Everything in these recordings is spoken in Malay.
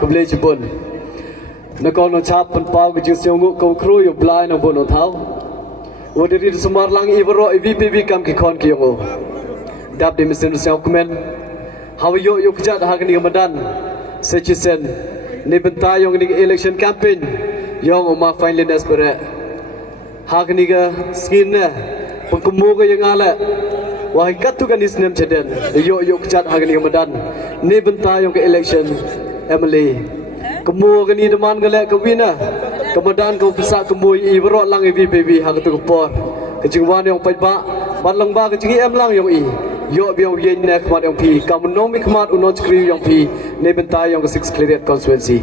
Kublai Jibun. Nakon no chap pen pau ke jus yongu ko kru yo blai no bon no thau. Wodiri semar lang ibro IVPB kam ki kon ki yongu. Dap de mesin sel komen. Haw yo kejat ha ni Ramadan. Sechisen ni bentai yong ni election campaign. Yong ma finalist bere. Ha ni ga skin ne. Pengkemu ke yang ala. Wahai katu kan isnem ceden. Yo kejat ha ni Ramadan. Ni bentai yong ke election Emily. Kemu ke ni deman ke lek ke wina. Kemudian kau bisa kemui ibro lang IVPB ha tu por. Kejingwan yang pai ba ban lang ba kejingi em lang yong i. Yo biang yen ne kmat yang pi kamonom kmat unon skri yang pi ne bentai yang ke 6 clear constituency.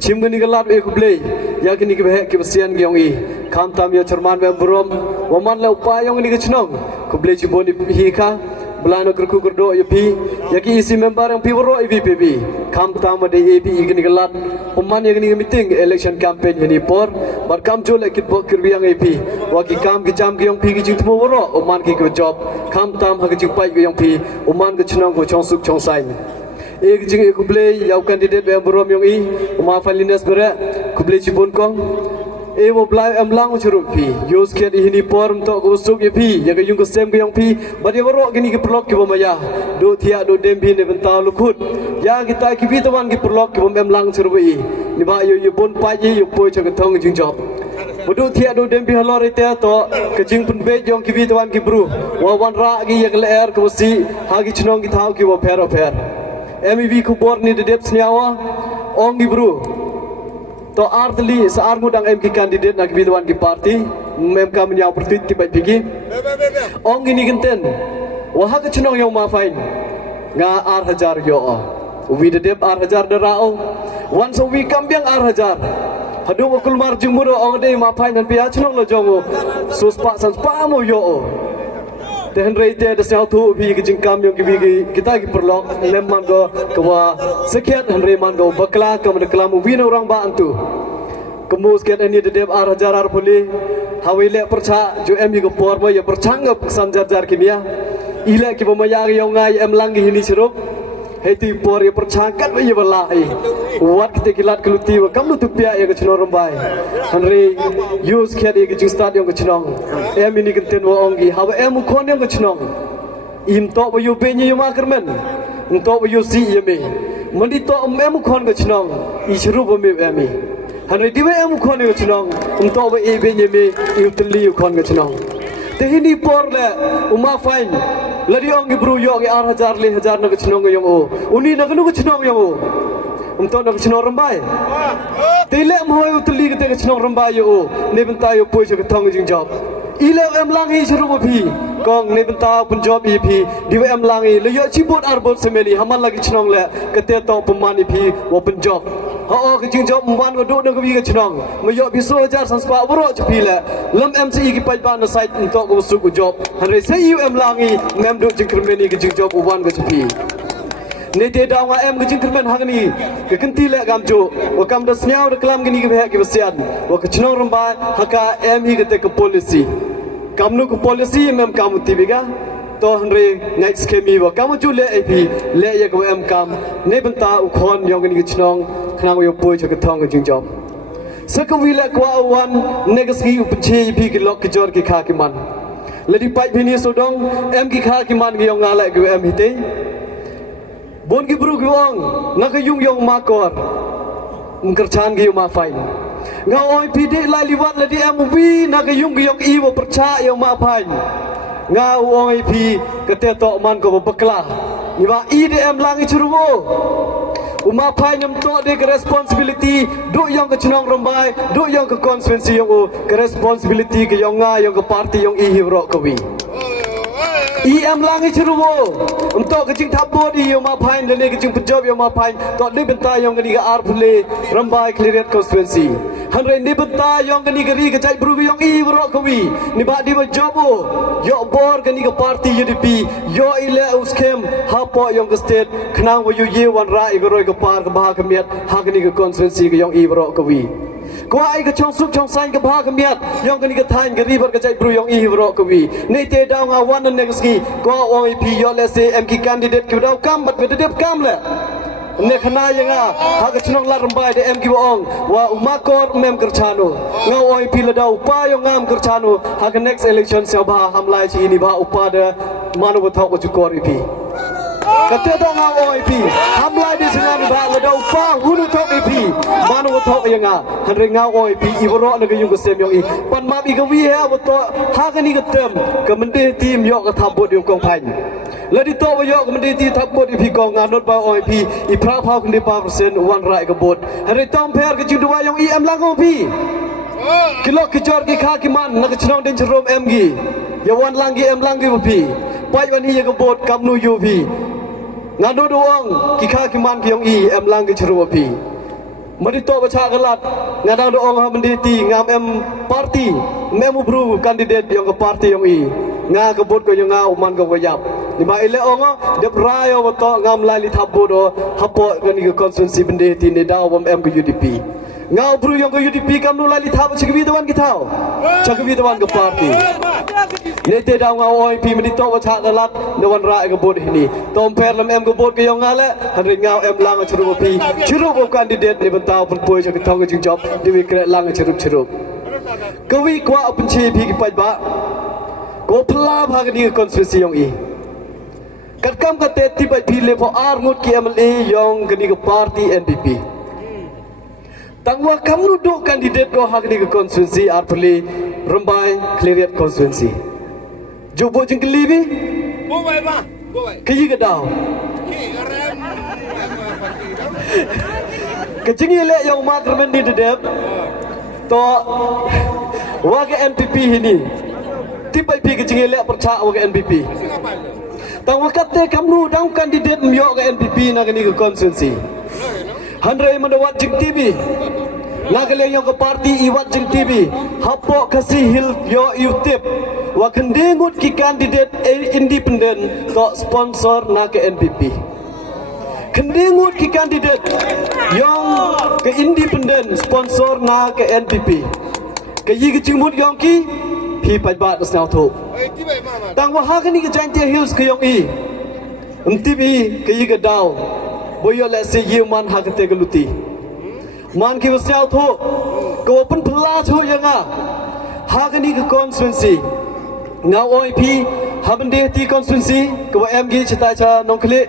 Chim gani galat e kublei ya kini ke beh ke besian yang i kam tam yo cerman be brom waman le upaya yang ni ke chnong kublei Jibun hi kha belano kerku kerdo yo pi ya ki isi member yang pi woro IVPB kam tam de AB gani galat peman yang ni meeting election campaign ni por bar kam jole kit bo kirwi yang AP wa ki kam ki jam ki yang pi ki jing tmo woro oman ki ke job kam tam ha ki jing pai yang pi oman ke chnong ko chong suk chong sai ek jing kublei yau candidate be brom yang i ma falines bere kublei Jibun kong e wo blai am lang churuk pi yus kiat ihini por to ko suk ye pi ya ke yung ko sem ke yang pi bari woro gini ke prolog ki bomaya do thia do dem bi ne bentau lukhut ya kita ki pi tawan ki prolog ki bom am lang churuk i ni ba yo bon pa ji yo poi chak thong jing job bodu thia do dem bi halor ite to ke jing pun be jong ki pi tawan ki bru wa wan ra gi yak ler ko si ha gi chnong ki thau ki wo pher MEV ku bor ni de dep snyawa ong gi bru to artli saar mudang MK candidate nak biduan ki parti MK menyau pertuit tiba pigi ong ini genten wah ke chnong yang ma fain nga ar hajar yo wi de dep ar hajar de rao once a week kambiang ar hajar hadu wakul mar jumuro ong de ma fain nan pia chnong lo jongo suspa san pa mo yo Tehen rate ada sel tu bi kejengkam yang kita perlu lemman go kewa sekian henry man go bakla kemudian kelam win orang ba antu kemudian ini dedep ar hajar puli hawile perca jo em go por mo ya percangap sanjar jar kimia ile ki bomaya yang ngai em langi hini sirup heti por ya percangkat wa ya wallahi wat kita kilat keluti wa kam lu tupia ya ke chnor rombai henry use kiat ya ke jing start yang ke chnong em ini kenten wa ongi hawa em khon yang ke chnong im to ba yu pe nyi ma kermen to ba yu si ye me mandi to em khon ke chnong I chru ba me em henry diwe em khon ke chnong to ba e be nyi me yu tli yu khon ke chnong te hini por le uma fain lari ongi bru yo ge ar hajar le hajar na ke chnong yang o uni na ke chnong yang o to na ke chnong rambai te le am hoy utli ke te ke chnong rambai yo ne benta yo poi che ke thong jing job ile em lang hi chru ba phi kong ne benta pun job EP diwe em lang hi le yo chibot arbot semeli hamal lagi chnong le ke te to peman EP wo pun job ha ke jing job mwan ko do na ke bi ke chnong me yo bi so hajar san spa bro che phi le lam MCE ki pai ba na site to ko su ko job han re se yu em lang hi ngam do jing krmeni ke jing job wan ko che phi ne te da wa em ke jing krmen ha ni ke kenti le gam jo wa kam da snyau da klam gini ke be ke besian wa ke chnong ram ba ha ka em hi ke te ke policy kamnu ko policy mem kam tibiga to hanre ngai skemi wa kam ju le AP le ya ko em kam ne banta u khon yong ni ke chnong khnang yo poi che ke thong ke jing job sakawi le kwa wan negaski u pchi pi ke lok ke jor ke kha ke man le di pai bini sodong em ki kha ke man ke yong ngala ke em hite bon ki bru ki ong na ke yung yong ma kor ngkerchan ki ma fain nga oi pide lai liwat le di em wi na ke yung ki yong I wo percha yong ma fain nga oi pi ke te to man ko bakla ni ba I de em lang I chruwo uma pai nam to de ke responsibility do yang ke chnong rombai do yang ke constituency yang ke responsibility ke yang nga yang ke party yang I hiro ko wi I em lang I chruwo untuk ke jing thabo di yang ma pai le ke jing job yang ma pai to de benta yang ke ni ke ar phule rombai clear constituency hanre ni benta yang ke ni ke ri ke jai bru yang I hiro ko wi ni ba di ba job yo bor ke ni ke party UDP yo ile uskem ha po yang ke state khnang wo yu ye wan ra I ke roi ke par ke ba ke miat ha ke ni ke constituency ke yang I hiro ko wi ko ai ke chong suk chong sain ke ba ke miat yang ke ni ke thain ke ri bar ke jai bru yang I hiro ko wi ni te daw nga wan ne ski ko oi pi yo le se em ki candidate ki daw kam bat be de kam le ne khana yanga ha ka chnong la rambai de em ki ong wa umakor mem kerchano ngau oi pi lada upa yo ngam kerchano ha ka next election se ba hamlai chi ni ba upa de manu ba thau ko chu kor pi kate da ngau oi pi hamlai di singam ba lada upa hulu thau pi manu ba thau yanga han re ngau oi pi i bro na ka yung ko sem yo i pan ma bi ka wi ha ba to ha ka ni ka tem ka mende tim yo ka tham bot yo kong phanและที่โตวิโยกมันดีที่ทับบทอีพีกองงานนดบาออยพีอีพระพาวกันดีปาเปอร์เซ็นต์วันไรกับบทอะไรต้องแพ้กับจุดวายองอีเอ็มลังของพี่กิโลกิจอร์กิข้ากิมันนักชนองเดนชโรมเอ็มกีอย่าวันลังกีเอ็มลังกีบุพี่ไปวันนี้กับบทกับนูยูพี่งานนดดวงกิข้ากิมันกิยองอีเอ็มลังกิชโรมพี่มันที่โตประชากรัฐงานดาวดวงมันดีที่งามเอ็มปาร์ตี้แม่มุบรูกันดิเดตยองกับปาร์ตี้ยองอีงากบฏก็ยังงาอุมันก็วยับนี่มาile ongo de prayo wato ngam lali thabodo hapo gani ko constituency bende ti ne daw bom em ko UDP ngau bru yang ko UDP kam nu lali thab chikwi tawan ki thau chakwi tawan ko party ne te daw ngau OIP medi to wa tha dalat ne wan ra ko bod ni tom per lam em ko bod ko yang ngale han ri ngau em lang churu pi churu bo candidate ne bantaw pun poi chak thong ko jing job de wi kre lang churu ko wi kwa open chi pi ki pai ba ko phla bha gani ko constituency yang i Kakam kata tiba pilih for armut KMLA yang kini ke parti NPP. Tangwa kamu duduk kandidat ko hak ni ke konstituensi arpeli Rembai Kleriat konstituensi. Jobo jengkeli bi? Boleh ba? Boleh. Kayi ke daw? Kejengi le yang mat remen di dedep. To waga NPP ini. Tiba pi kejengi le percaya waga NPP. Tang wakate kamnu dang kandidat myo ke NPP na kini ke konstituensi. Handrai mandawat jing TV. Lagale yang ke parti iwat jing TV. Hapo kasih hil yo YouTube. Wa kendengut ki kandidat independen to sponsor na ke NPP. Kendengut ki kandidat yang ke independen sponsor na ke NPP. Ke yi ke jingmut yang ki pi pai ba da snaw tho. Tang wa ha kani ke Giant Hills ke yong i. TV ke yi ke daw. Boyo le se yi man ha ke te ke luti. Man ki wasnaw tho. Ko pen phla tho yanga. Ha kani ke constituency. Ngau OIP habende ti constituency ko MG chita cha nongkhle.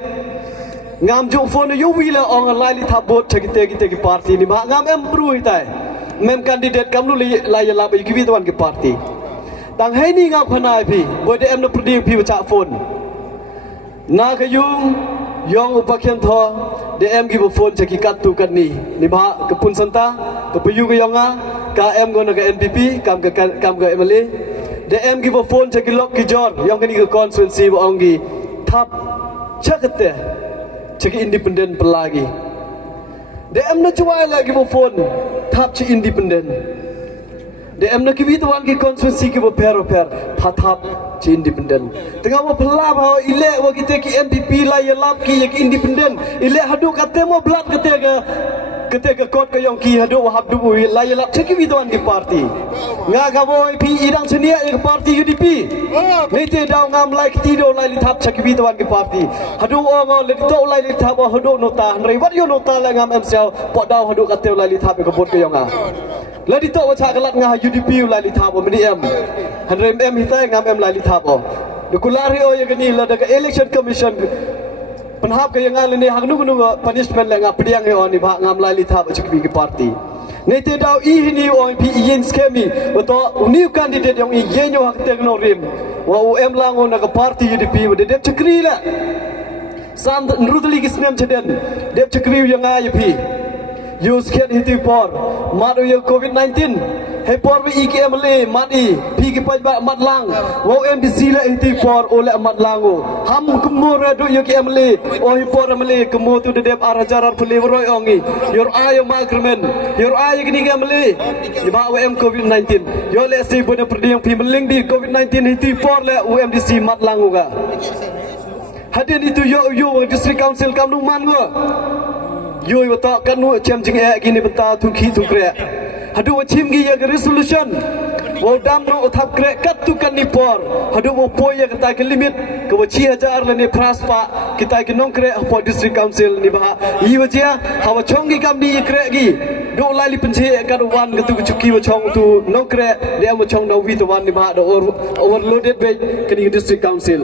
Ngam jo phone yo wi la ong lai li thabot thakite ki party ni ma ngam em bru hitai. Mem candidate kamlu la ya la ba ki wi tawan ki party. Tang hai ni ngap khanai phi boy de em no prodi phi bacha phone na ka yung yong upakyan tho de em gi bo phone chaki kat tu kan ni ba ka pun santa ka pu yu ga yonga ka em go na ka NPP kam ka MLA de em gi bo phone chaki lok ki jor yong ka ni ka constituency bo ong gi thap chakate chaki independent pelagi de em na chuai la gi bo phone thap chi independent de em nak kibi tuan ki konstituensi ki bo per phathap chi independent tengah mo phla ba ile wa kite ki NPP la ya lap ki ya ki independent ile hadu kate mo blood kate ka kot ka yong ki hadu wa hadu la ya lap ki bi tuan ki party nga ga bo pi idang senia ki party UDP ni te daw ngam lai ki do lai li thap ki bi tuan ki party hadu o ngo le to lai li thap hadu no ta rei wat yo no ta la ngam em sel po daw hadu kate lai li thap ka bot ka yong a Ladi to wacha kalat ngah UDP lai li thap meni em hanrem em hitai ngam em lai li thap o de kulari o ye gani la de election commission panhap ka yang ale ne hang nu punishment la ngap priang e oni ba ngam lai li thap chikbi ki party nei te daw I hini o pi yen skemi to new candidate yang I yenyo hak tekno rim wa u em lango na ka party UDP de dep chikri la sam nrudli ki snem cheden dep chikri yang a pi use kit hiti por mat yo COVID-19 he por bi IKMLA mat I pi ki pai ba mat lang wo MDC la hiti por ole mat lango ham kumur do yo KMLA o hi por MLA kumu tu de dep arajarar puli roi ongi your eye makrmen your eye gini KMLA di ba OM COVID-19 yo le si bo de perdiang pi meling di COVID-19 hiti por le UMDC mat lango ga hadin itu yo district council kamnu man go Yoi wata kanu cem jing e gini beta tu ki tu kre. Hadu wachim gi ya resolution Wadam no uthap krek kat tu kan nipor. Hadu wo poya kata ke limit ke wachi hajar le ne praspa kita ke nong krek po district council ni bah. I wajia hawa chongi kam ni krek gi. Do lali penche kan wan ke tu chuki wa chong tu nong krek dia wa chong no wi tu wan ni bah do overloaded be ke ni district council.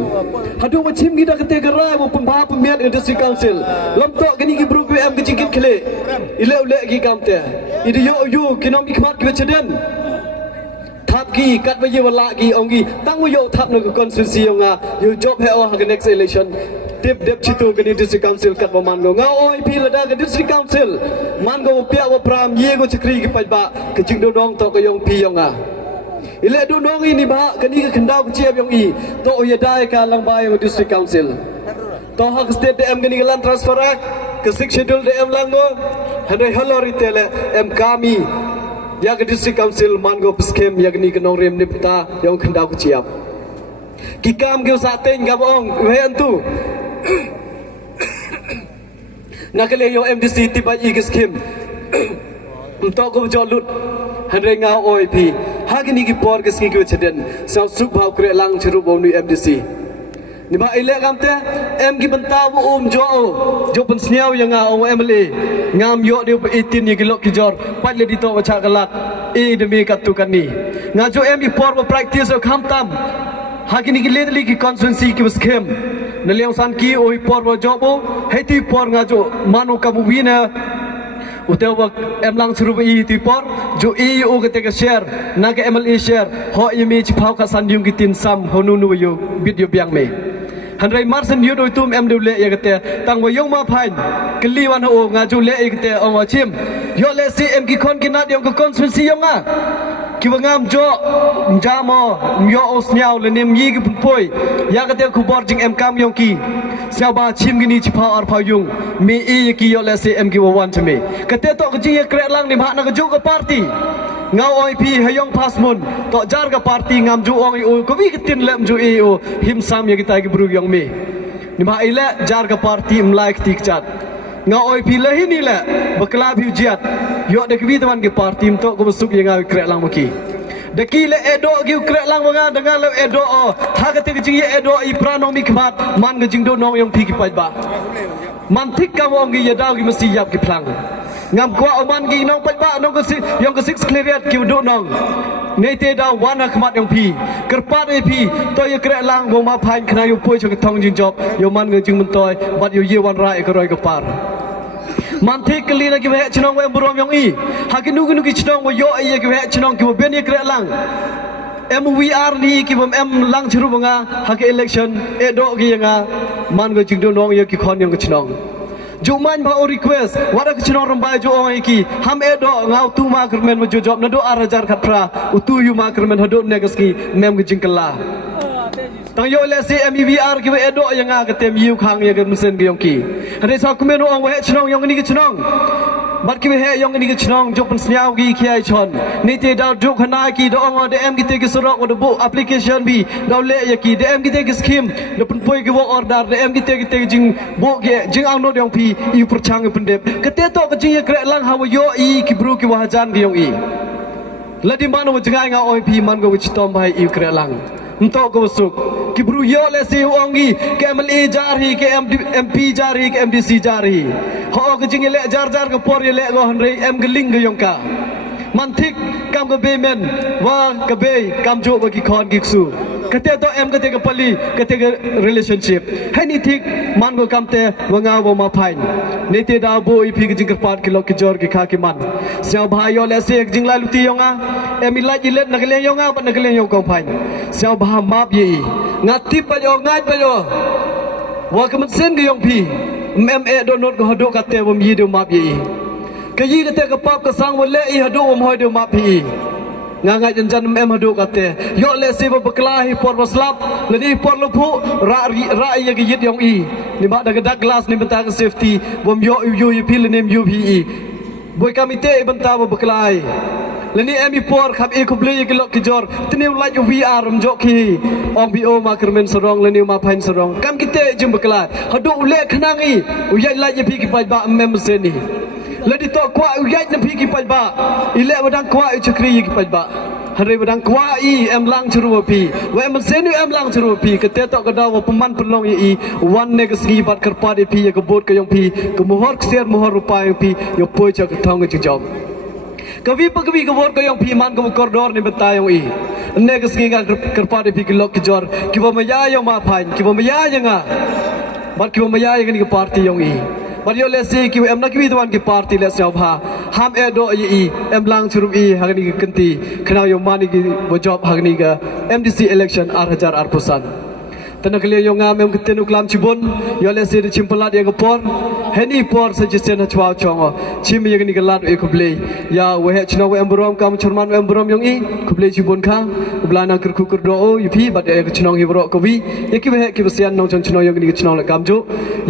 Hadu wachim gi da kate gerai wo pembah pemiat ke district council. Lam tok ke ni gi bru em ke jingkit khle. Ile ule gi kam te. Idi yo kinom ikmat ke cheden. Thap gi kat ba ye wala gi ongi tang wo yo thap no constituency nga you job he o ha next election dep chitu ke district council kat ba man go nga oi pi la da ke district council man go pia wa pram ye go chakri ki pa ba ke jing do dong to ko yong pi yong nga ile do dong ini ba ke ni ke khandau ke chiep yong i to o ye dai ka lang ba yong district council to ha state em ke ni lan transfer ke six schedule em lang go hanai halori tele em kami ya ke district council man go skem ya ni ke nong rem ni pta yong khandau ku chiap ki kam ge sa teng ga bong we antu nakale yo MDC ti ba i ke skem to ko jo lut han re nga OIP ha ke ni ki por ke ski ke cheden sa suk bhau kre lang chru bom ni MDC ni ba ile kam te em ki banta wo jo pen sniao yang nga o MLA ngam yo de 18 ni kilok ki jor pat le di to wa cha kalak e de me kat tu kan ni nga jo em i por wo practice o kham tam ha ki ni ki le ki constituency ki skem na leong san ki o i por wo jo bo he ti por nga jo manu ka bu wi na utel wa em lang chru ba i ti por jo e o ke te ka share na ke MLA share ho i me chi phau ka san yung ki tin sam ho nu nu yo video biang me Handrai marsen yu doi tum em le ya kete tang wa yong ma phain kli wan ho nga ju le kete o wa chim yo le si em ki kon ki nat yong ko constituency yong a ki wa ngam jo njamo myo os nyao le nim yi ki poi ya kete ku bor jing em kam yong ki sia ba chim gi ni chi pha ar pha yung me e ki yo le si em ki wa wan chme kete to ki ji kre lang ni ma na ka ju ka party ngau OIP hayong pasmun to jar ka party ngam ju ong i ko wi kitin lem ju e o him sam ya kita ki bru yong me ni ma ile jar ka party mlai tik chat ngau OIP le hi ni le bakla bi jiat yo de kwi tawan ki party to ko suk ye ngau kre lang maki de ki le edo gi kre lang nga dengan le edo o tha ka te ki ye edo i pranom mi kmat man ga jing do no yong thi ki pa ba man thik ka wong gi ye daw gi masi yap ki plang ngam kwa oman gi nong pa ba nong ko si yong ko six clearet ki do nong nei te da wan khmat yong pi kerpat e pi to ye kre lang bo ma phain khna yo poi chok thong jing job yo man nge jing mun toy bat yo ye wan rai ko roi ko par man thik kli na ki we chnong we burom yong i ha ki nu ki chnong wo yo ye ki we chnong ki ben ye kre lang MVR ni ki bom em lang chru banga ha ki election e do gi nga man nge jing do nong ye ki khon yong ki chnong Juman ba o request wada ke chinong rambai jo ong iki ham edo ngau tu ma kermen mo job na do arajar khatra utu yu ma kermen hado negaski mem ge jingkala tang yo le si MEVR ki edo yang nga ke tem yu khang ye ge mesen ge yong ki hade sa kumen ong we chinong yong ni ge chinong bat ki he yong ni ge chinong jo pen snyao gi khiai chon ni te da jo khana ki do ong de em ki te ki sorok o bo application bi do le ye ki de em ki te ki scheme do pen poi ki wo order de em ki te jing bo ge jing ang no yong pi i perchang pen dep ke te to ke jing ye kre lang ha wo yo i ki bru ki wa jan gi yong i ladi mano jengai nga OIP man go wich tom bai i kre lang nto ko suk ki bru yo le si ongi ke MLA jar hi ke MP jar hi ke MDC jar hi ho ke jing le jar ke por ye le go hanrei em geling ge yong ka man thik kam ke be men wa ke be kam jo ba ki khon ki su kate to em kate ke pali kate ke relationship hani thik man go kam te wa nga bo ma phain ne te da bo i phi ke jing ke pat ki lok ki jor ki kha ki man sia bhai yo le se jing la luti yong a em i la ji let na ke le yong a ba na ke le yong kong phain sia bha map ye nga tip pa yo ngai pa yo wa ke man sen ge yong phi em e do not go hado ka te bom yi do map ye ke yi ke te ke pap ke sang wo le i hado om hoi do map phi nga ngai jan jan em hado ka te yo le se ba bakla hi por waslap le ni por lu phu ra ye ge yit yong i ni ba da ga glass ni benta ke safety bom yo yu phi le nem yu phi boy kamite benta ba bakla le ni em i por khap e kuble ye ke lok ki jor tnew la ju VR ram jo ki ong BO ma kermen sorong le ni ma phain sorong kam kite jum bakla hado le khnangi u ye la ye phi ki pa ba mem se ni le di to kwa u ye na phi ki pa ba ile wadang kwa u chakri ki pa ba hari bedang kuai em lang ceru pi we em senu em lang ceru pi ketetok kedawa peman pelong i wan ne kesgi bat kerpa di pi ya kebot ke yong pi ke mohor kesian mohor rupa yang pi yo poi cak thong ke jom kavi pagvi kebot ke yong pi man ke koridor ni beta yong i ne kesgi ga kerpa di pi ke lok ke jor ki bo maya yong ma phain ki bo maya nga bat ki bo maya yang ni ke parti yong i but yo let's see ki em nak wi tuan ki party let's say ha ham edo yi em lang churum i hagni ki kanti khana yo mani ki bo job hagni ga MDC election 8,000% tanakle yo ngam em ketenu klam chibon yo let's see chimpelat ya gopor heni por suggestion chwa chongo chim ye ni galat e kuble ya we he chno we embrom kam churman embrom yong i kuble chibon kha blana kerku kerdo o yupi bat ya chno hi bro ko wi ye ki he ki besian nong chon chno yong ni chno la kam jo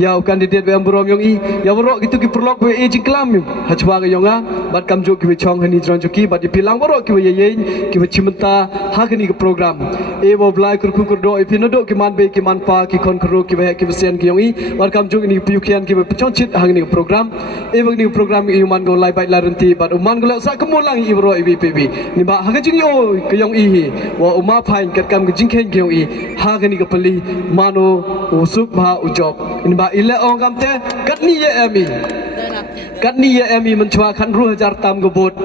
ya candidate we embrom yong i ya bro gitu ki prolog we e jiklam ha chwa ga yong a bat kam jo ki we chong hani dron jo ki bat pilang bro ki we ye ki we chimta ha ni ki program e bo blai kerku kerdo e pinodo ki man be ki man pa ki kon kru ki we ki besian ki yong i bat kam jo ni piukian ki we chit hang ni program e bang ni program i man go lai bai la renti but man go la sa kemulang i bro i bpb ni ba ha jing yo ke yong i hi wa uma phain kat kam jing khen ke yong i ha ga ni ka pali mano usuk ba ujob ni ba ile ong kam te kat ni ye emi man chwa khan ru hajar tam go bot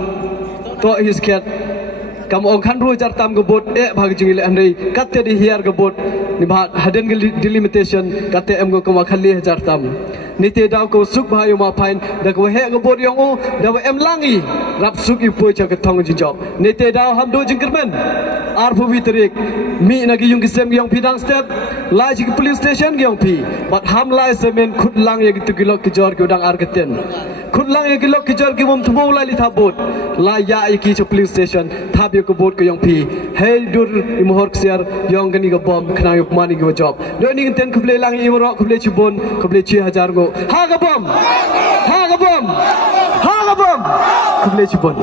to his cat kam ong khan ru hajar tam go bot e bhag jing ile andai kat te di hiar go bot ni ba haden delimitation kat te em go kam khali hajar tam nite daw ko suk bhayo ma phain da ko he go bod yong o da em langi rap suk i poi cha ka thong ji job nite daw ham do jingkermen ar phubi tarik mi na gi yung ki sem yong pidang step lai ji police station gi yong pi but ham lai semen khut lang ye gi tu kilok ki jor ki dang ar keten khut lang ye kilok ki jor ki mom thubo lai li tha bot lai ya i ki cha police station thab ye ko bot ko yong pi hey dur i mohor ksiar yong gani ga bom khna yok mani gi job do ni ten khuble lang i ro khuble chi bon khuble 6000 go ha ga bom kuble chibon